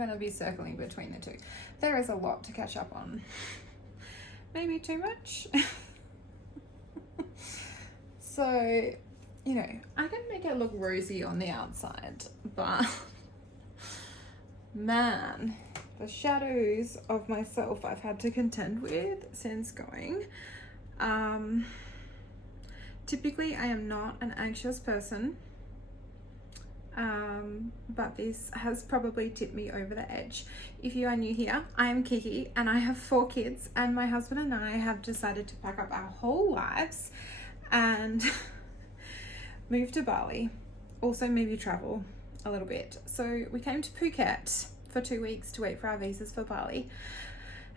going to be circling between the two. There is a lot to catch up on. Maybe too much. So, you know, I can make it look rosy on the outside, but man, the shadows of myself I've had to contend with since going. Typically I am not an anxious person, but this has probably tipped me over the edge. If you are new here, I am Kiki and I have 4 kids, and my husband and I have decided to pack up our whole lives and move to Bali. Also maybe travel a little bit. So we came to Phuket for 2 weeks to wait for our visas for Bali,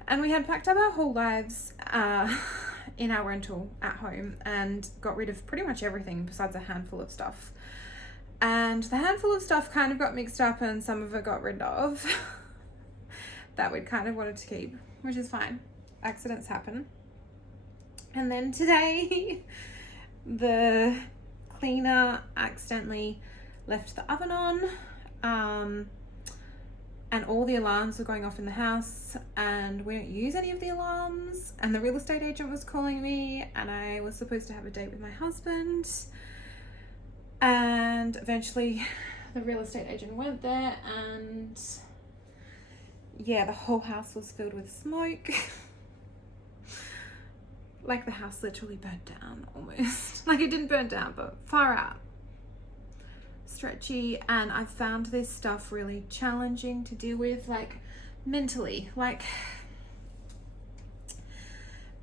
and we had packed up our whole lives in our rental at home and got rid of pretty much everything besides a handful of stuff. And the handful of stuff kind of got mixed up, and some of it got rid of that we'd kind of wanted to keep, which is fine. Accidents happen. And then today the cleaner accidentally left the oven on, and all the alarms were going off in the house, and we don't use any of the alarms, and the real estate agent was calling me, and I was supposed to have a date with my husband, and eventually the real estate agent went there, and yeah, the whole house was filled with smoke. Like the house literally burnt down almost. Like it didn't burn down, but far out. Stretchy. And I found this stuff really challenging to deal with, like mentally. Like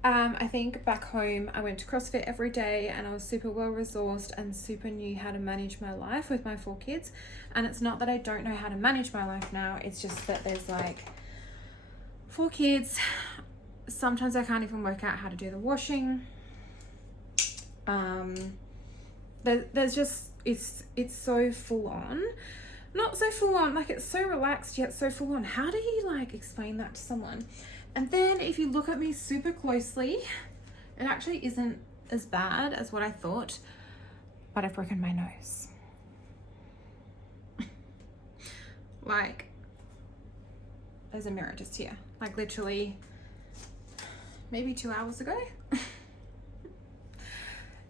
I think back home I went to CrossFit every day and I was super well resourced and super knew how to manage my life with my 4 kids. And it's not that I don't know how to manage my life now, it's just that there's like 4 kids. Sometimes I can't even work out how to do the washing. There's just, it's so full on. Not so full on, like it's so relaxed yet so full on. How do you like explain that to someone? And then if you look at me super closely, it actually isn't as bad as what I thought, but I've broken my nose. Like, there's a mirror just here. Like literally maybe 2 hours ago.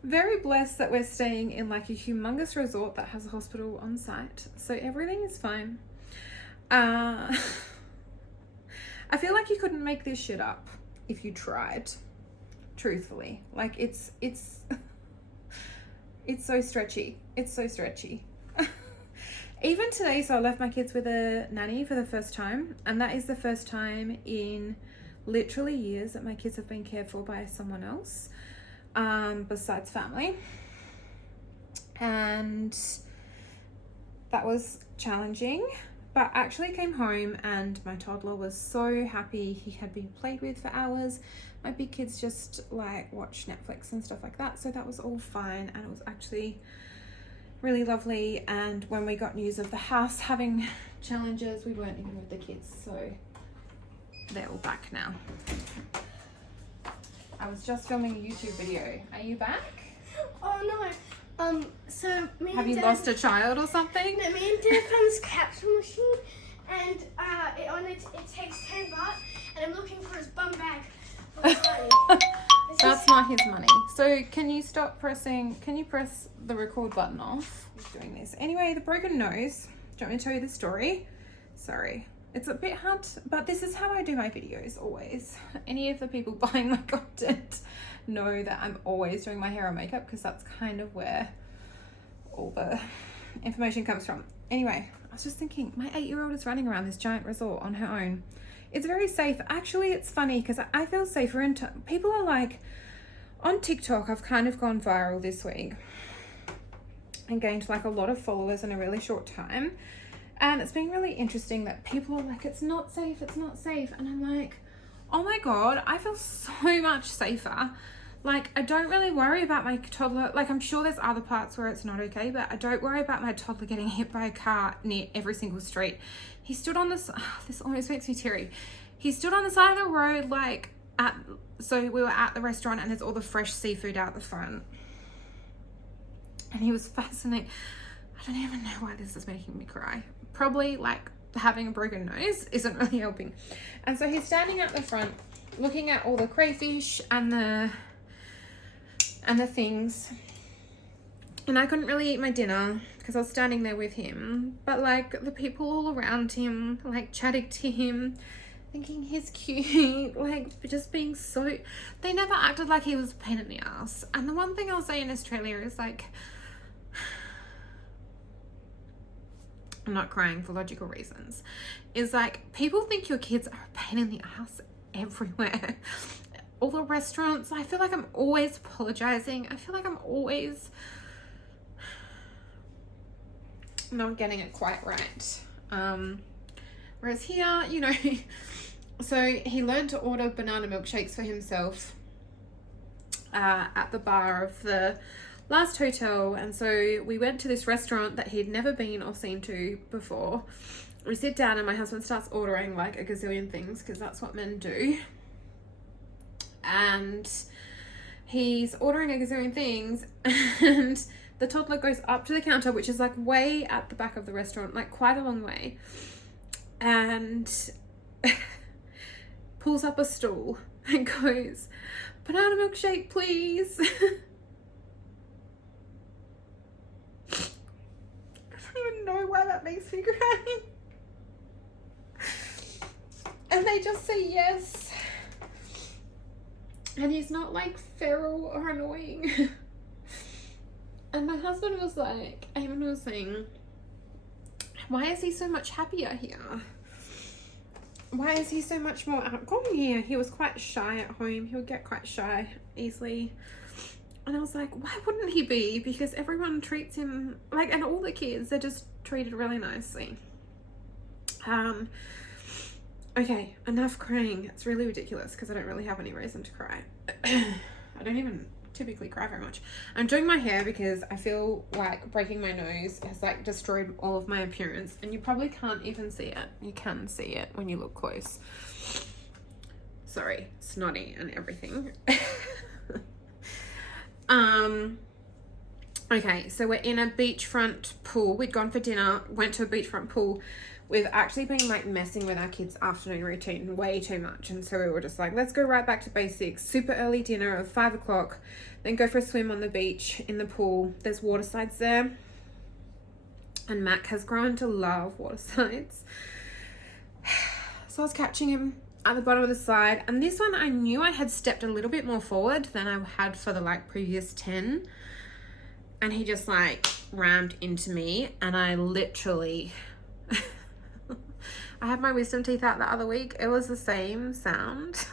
Very blessed that we're staying in like a humongous resort that has a hospital on site, so everything is fine. I feel like you couldn't make this shit up if you tried, truthfully. Like it's so stretchy. It's so stretchy. Even today, so I left my kids with a nanny for the first time, and that is the first time in literally years that my kids have been cared for by someone else, besides family. And that was challenging, but I actually came home and my toddler was so happy. He had been played with for hours. My big kids just like watch Netflix and stuff like that, so that was all fine, and it was actually really lovely. And when we got news of the house having challenges, we weren't even with the kids, so they're all back now. I was just filming a YouTube video. Are you back? Oh no. So me Have and you Dad, lost a child or something? No, me and Dad found this capsule machine, and it takes 10 baht, and I'm looking for his bum bag. That's not his money. So can you stop pressing, can you press the record button off? He's doing this. Anyway, the broken nose. Do you want me to tell you the story? Sorry. It's a bit hard, but this is how I do my videos always. Any of the people buying my content know that I'm always doing my hair and makeup, because that's kind of where all the information comes from. Anyway, I was just thinking, my 8-year-old is running around this giant resort on her own. It's very safe. Actually, it's funny because I feel safer, and people are like, on TikTok, I've kind of gone viral this week and gained like a lot of followers in a really short time. And it's been really interesting that people are like, it's not safe, it's not safe. And I'm like, oh my God, I feel so much safer. Like, I don't really worry about my toddler. Like, I'm sure there's other parts where it's not okay, but I don't worry about my toddler getting hit by a car near every single street. He stood on this, this almost makes me teary. He stood on the side of the road, like so we were at the restaurant and there's all the fresh seafood out the front. And he was fascinating. I don't even know why this is making me cry. Probably like having a broken nose isn't really helping. And so he's standing at the front looking at all the crayfish and the things, and I couldn't really eat my dinner because I was standing there with him, but like the people all around him, like chatting to him, thinking he's cute, like just being so, they never acted like he was a pain in the ass. And the one thing I'll say in Australia is like, I'm not crying for logical reasons, is like people think your kids are a pain in the ass everywhere. All the restaurants, I feel like I'm always apologizing. I feel like I'm always not getting it quite right. Whereas here, you know, so he learned to order banana milkshakes for himself at the bar of the last hotel. And so we went to this restaurant that he'd never been or seen to before. We sit down and my husband starts ordering like a gazillion things because that's what men do. And he's ordering a gazillion things, and the toddler goes up to the counter, which is like way at the back of the restaurant, like quite a long way, and pulls up a stool and goes, "Banana milkshake, please." I don't even know why that makes me cry. And they just say yes. And he's not like feral or annoying. And my husband was like, Eamon was saying, why is he so much happier here? Why is he so much more outgoing here? He was quite shy at home. He would get quite shy easily. And I was like, why wouldn't he be? Because everyone treats him like, and all the kids, they're just treated really nicely. Okay, enough crying. It's really ridiculous because I don't really have any reason to cry. I don't even typically cry very much. I'm doing my hair because I feel like breaking my nose has like destroyed all of my appearance, and you probably can't even see it. You can see it when you look close. Sorry, snotty and everything. Okay, so we're in a beachfront pool. We'd gone for dinner, went to a beachfront pool. We've actually been like messing with our kids' afternoon routine way too much. And so we were just like, let's go right back to basics. Super early dinner of 5 o'clock, then go for a swim on the beach in the pool. There's water slides there. And Mac has grown to love water slides. So I was catching him at the bottom of the slide. And this one, I knew I had stepped a little bit more forward than I had for the like previous 10. And he just like rammed into me. And I literally... I had my wisdom teeth out the other week. It was the same sound.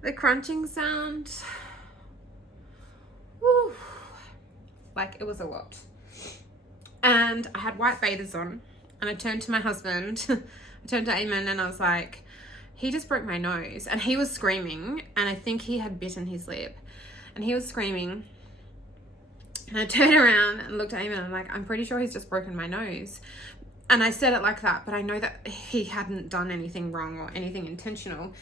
The crunching sound. Woo. Like it was a lot. And I had white bathers on. And I turned to my husband. I turned to Eamon and I was like, he just broke my nose. And he was screaming. And I think he had bitten his lip. And he was screaming. And I turned around and looked at Eamon and I'm like, I'm pretty sure he's just broken my nose. And I said it like that, but I know that he hadn't done anything wrong or anything intentional.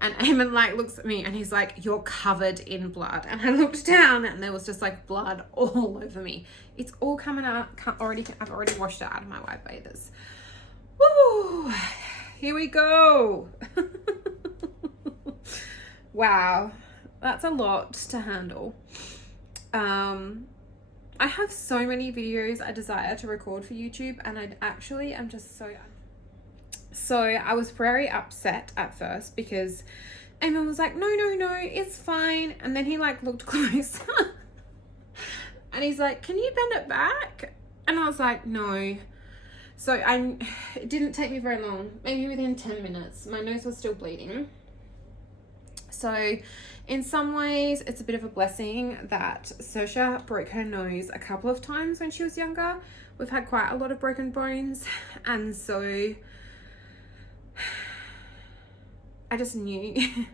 And Eamon like looks at me and he's like, you're covered in blood. And I looked down and there was just like blood all over me. It's all coming out. I've already washed it out of my white bathers. Woo! Here we go. Wow. That's a lot to handle. I have so many videos I desire to record for YouTube, and I'm just so I was very upset at first because Eamon was like, no, it's fine. And then he like looked closer and he's like, can you bend it back? And I was like, no. So it didn't take me very long, maybe within 10 minutes, my nose was still bleeding. So in some ways, it's a bit of a blessing that Saoirse broke her nose a couple of times when she was younger. We've had quite a lot of broken bones. And so I just knew.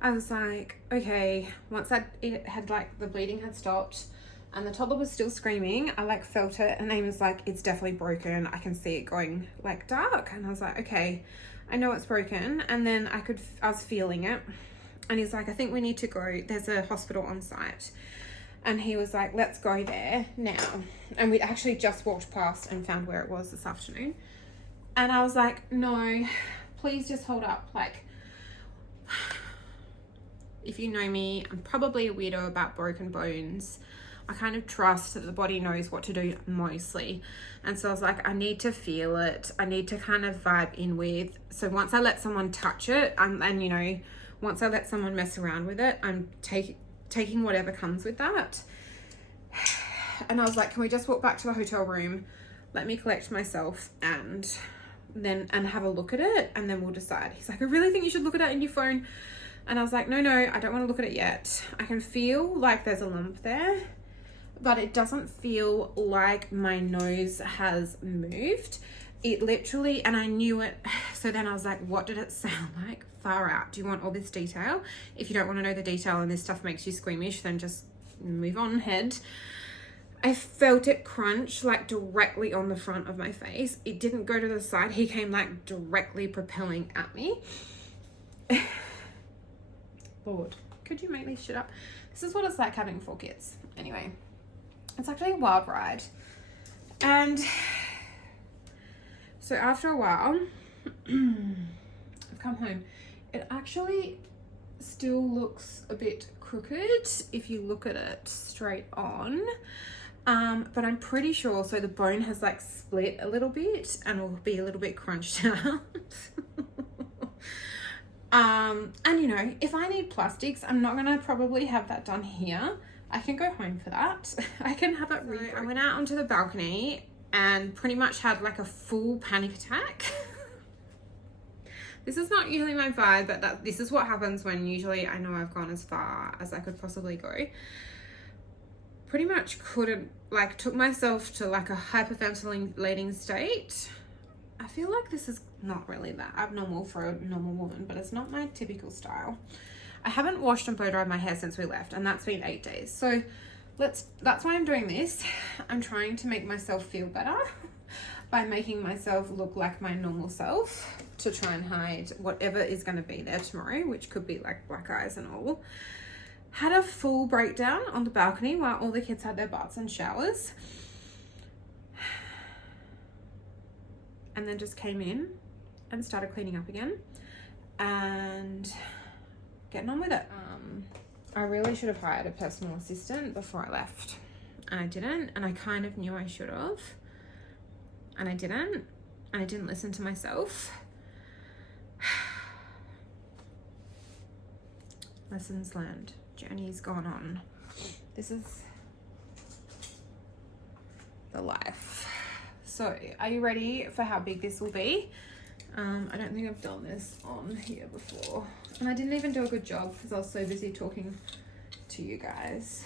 I was like, okay, once it had like the bleeding had stopped and the toddler was still screaming, I like felt it and Amy was like, it's definitely broken. I can see it going like dark. And I was like, okay, I know it's broken. And then I was feeling it. And he's like, I think we need to go. There's a hospital on site. And he was like, let's go there now. And we'd actually just walked past and found where it was this afternoon. And I was like, no, please just hold up. Like, if you know me, I'm probably a weirdo about broken bones. I kind of trust that the body knows what to do mostly. And so I was like, I need to feel it. I need to kind of vibe in with. So once I let someone touch it, and you know, once I let someone mess around with it, I'm taking whatever comes with that. And I was like, can we just walk back to the hotel room? Let me collect myself and have a look at it, and then we'll decide. He's like, I really think you should look at it in your phone. And I was like, no, I don't want to look at it yet. I can feel like there's a lump there, but it doesn't feel like my nose has moved. It literally, and I knew it. So then I was like, what did it sound like? Far out. Do you want all this detail? If you don't want to know the detail and this stuff makes you squeamish, then just move on ahead. I felt it crunch like directly on the front of my face. It didn't go to the side. He came like directly propelling at me. Lord, could you make this shit up? This is what it's like having 4 kids. Anyway, it's actually a wild ride. And so after a while, I've come home. It actually still looks a bit crooked if you look at it straight on. But I'm pretty sure, so the bone has like split a little bit and will be a little bit crunched out. And you know, if I need plastics, I'm not gonna probably have that done here. I can go home for that. I can have it I went out onto the balcony and pretty much had like a full panic attack. This is not usually my vibe, but this is what happens when usually I know I've gone as far as I could possibly go. Pretty much couldn't, like, took myself to like a hyperventilating state. I feel like this is not really that abnormal for a normal woman, but it's not my typical style. I haven't washed and blow dried my hair since we left, and that's been 8 days. So that's why I'm doing this. I'm trying to make myself feel better by making myself look like my normal self, to try and hide whatever is going to be there tomorrow, which could be like black eyes and all. Had a full breakdown on the balcony while all the kids had their baths and showers. And then just came in and started cleaning up again and getting on with it. I really should have hired a personal assistant before I left, and I didn't, and I kind of knew I should have, and I didn't, and I didn't listen to myself. Lessons learned. Journey's gone on. This is the life. So, are you ready for how big this will be? I don't think I've done this on here before. And I didn't even do a good job because I was so busy talking to you guys.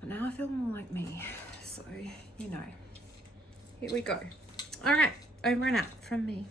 But now I feel more like me. So, you know. Here we go. All right, over and out from me.